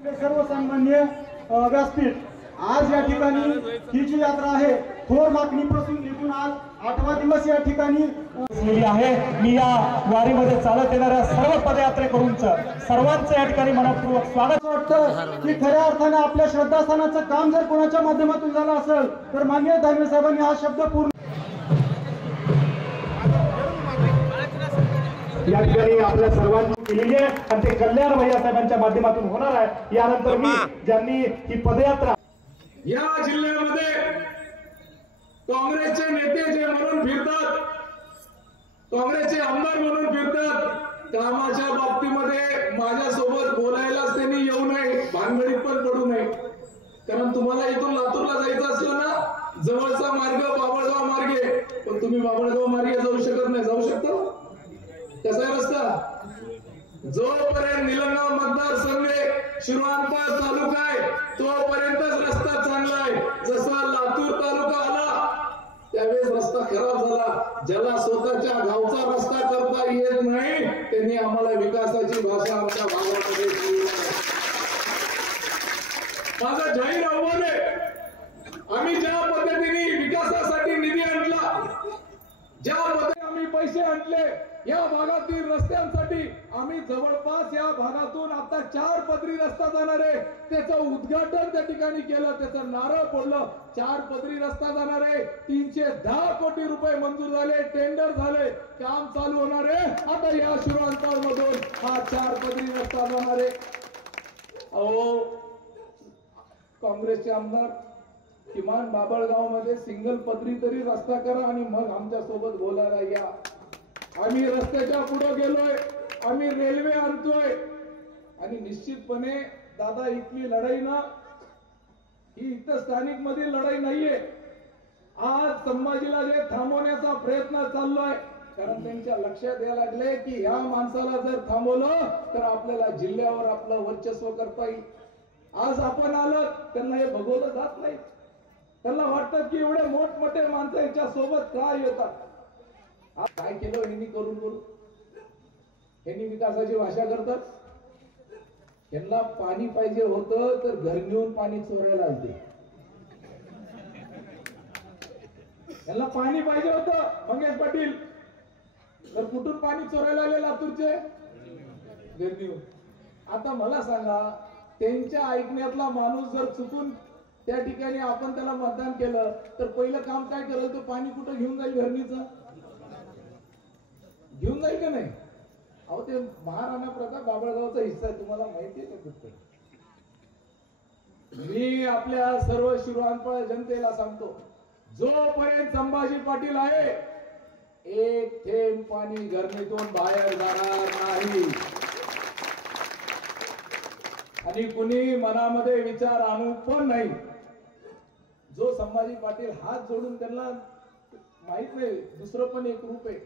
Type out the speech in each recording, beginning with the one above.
सर्वसामान्य व्यासपीठ आज या ठिकाणी ही जी यात्रा आहे थोर मागणीपासून निघून आज 8वा दिवस या ठिकाणी आहे। मी या वारीमध्ये चालत येणाऱ्या सर्व पदयात्रेकरूंचं सर्वांचं या ठिकाणी मनपूर्वक स्वागत वाटतं की खऱ्या अर्थाने आपल्या श्रद्धास्थानाचं काम जर कोणाच्या माध्यमातून झालं असेल तर माननीय धायमे साहेबांनी हा शब्द पूर्ण या ठिकाणी आपल्या सर्वांनी केलेली आहे आणि ते कल्याण भैया साहेबांच्या माध्यमातून होणार आहे। यानंतर मी ज्यांनी ही पदयात्रा या जिल्ह्यामध्ये काँग्रेसचे नेते जे म्हणून फिरतात, काँग्रेसचे आमदार म्हणून फिरतात, कामाच्या बाबतीमध्ये माझ्यासोबत बोलायलाच त्यांनी येऊ नये, भानगडीत पण पडू नये। कारण तुम्हाला इथून लातूरला जायचं असलं ना, जवळचा मार्ग बाबळगाव मार्गे, पण तुम्ही बाबळगाव मार्गे जाऊ शकत नाही। जाऊ शकता कसा रस्ता? जोपर्यंत निलंगा मतदारसंघ शिरवानपार तालुका आहे तोपर्यंतच रस्ता चांगला आहे। जसा लातूर तालुका आला त्यावेळेस रस्ता खराब झाला। ज्याला स्वतःच्या गावचा रस्ता करता येत नाही त्यांनी आम्हाला विकासाची भाषा आमच्या भागामध्ये माझं जाहीर आव्हान आहे, आम्ही ज्या पद्धतीने विकासासाठी निधी आणला, ज्या पद्धतीने आम्ही पैसे आणले या भागातील रस्त्यांसाठी, आम्ही जवळपास या भागातून आता 4 पदरी रस्ता जाणार आहे, त्याचं उद्घाटन त्या ठिकाणी केलं, त्याचं नारळ फोडलं। 4 पदरी रस्ता जाणार आहे, 310 कोटी रुपये मंजूर झाले, टेंडर झाले, काम चालू होणार आहे। आता या शिरवानपार मधून हा 4 पदरी रस्ता जाणार आहे। अहो काँग्रेसचे आमदार किमान बाबळगाव मध्ये सिंगल पदरी तरी रस्ता करा आणि मग आमच्या सोबत बोलायला या। आम्ही रस्त्याच्या पुढे गेलोय, आम्ही रेल्वे आणतोय आणि निश्चितपणे दादा इथली लढाई ना ही इथं स्थानिक मधील लढाई नाहीये। आज संभाजीला जे थांबवण्याचा प्रयत्न चाललोय, कारण त्यांच्या लक्षात यायला लागले की या माणसाला जर थांबवलं तर आपल्याला जिल्ह्यावर आपलं वर्चस्व करता येईल। आज आपण आलं त्यांना हे बघवलं जात नाही, त्यांना वाटतं की एवढे मोठमोठे माणसं याच्या सोबत काय येतात। काय केलं यांनी करून करून? यांनी विकासाची भाषा करतात। यांना पाणी पाहिजे होतं तर घर नेऊन पाणी चोरायला आलते। यांना पाणी पाहिजे होतं मंगेश पाटील, तर कुठून पाणी चोरायला आले लातूरचे? घर नेऊन। आता मला सांगा, त्यांच्या ऐकण्यातला माणूस जर चुकून त्या ठिकाणी आपण त्याला मतदान केलं तर पहिलं काम काय करेल? तो पाणी कुठं घेऊन जाईल? घरणीचं घेऊन जाईल का नाही? अहो ते महाराणा प्रताप बाबळगावचा हिस्सा आहे, तुम्हाला माहिती आहे का? फक्त मी आपल्या सर्व शिरवानपार जनतेला सांगतो, जोपर्यंत संभाजी पाटील आहे एक थेंब पाणी घरणीतून बाहेर जाणार नाही। आणि कुणी मनामध्ये विचार आणू पण नाही। जो संभाजी पाटील हात जोडून त्यांना माहित नाही दुसरं पण एक रूप आहे।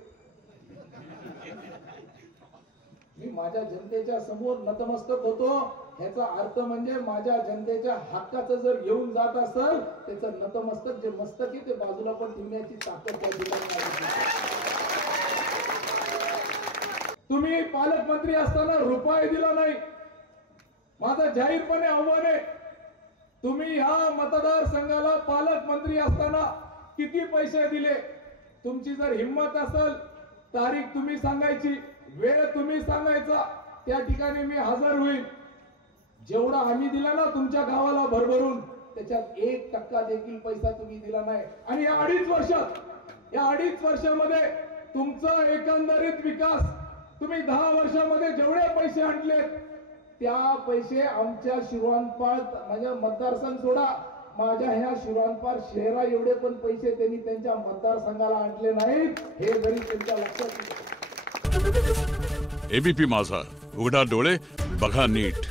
मी माझ्या जनतेच्या समोर नतमस्तक होतो, ह्याचा अर्थ म्हणजे माझ्या जनतेच्या हक्काचं जर घेऊन जात असेल त्याचं नतमस्तक जे मस्तक आहे ते बाजूला पण ठेवण्याची ताकद त्या ठिकाणी आहे। तुम्ही पालकमंत्री असताना रुपये दिला नाही, माझं जाहीरपणे आव्हान आहे, तुम्ही ह्या मतदारसंघाला पालकमंत्री असताना किती पैसे दिले? तुमची जर हिम्मत असेल तारीख तुम्ही सांगायची, वेळ तुम्ही सांगायचा, त्या ठिकाणी मी हजर होईल। जेवढा आम्ही दिला ना तुमच्या गावाला भरभरून, त्याच्यात 1% देखील पैसा तुम्ही दिला नाही। आणि या 2.5 वर्षामध्ये तुमचा एकंदरीत विकास, तुम्ही 10 वर्षामध्ये जेवढे पैसे आणले त्या पैसे आमच्या शिरवानपार माझ्या मतदारसंघ सोडा, माझ्या ह्या शिरवानपार शहरा एवढे पण पैसे त्यांनी त्यांच्या मतदारसंघाला आणले नाहीत, हे जरी त्यांच्या लक्षात येईल। एबीपी माझा, उघडा डोळे बघा नीट।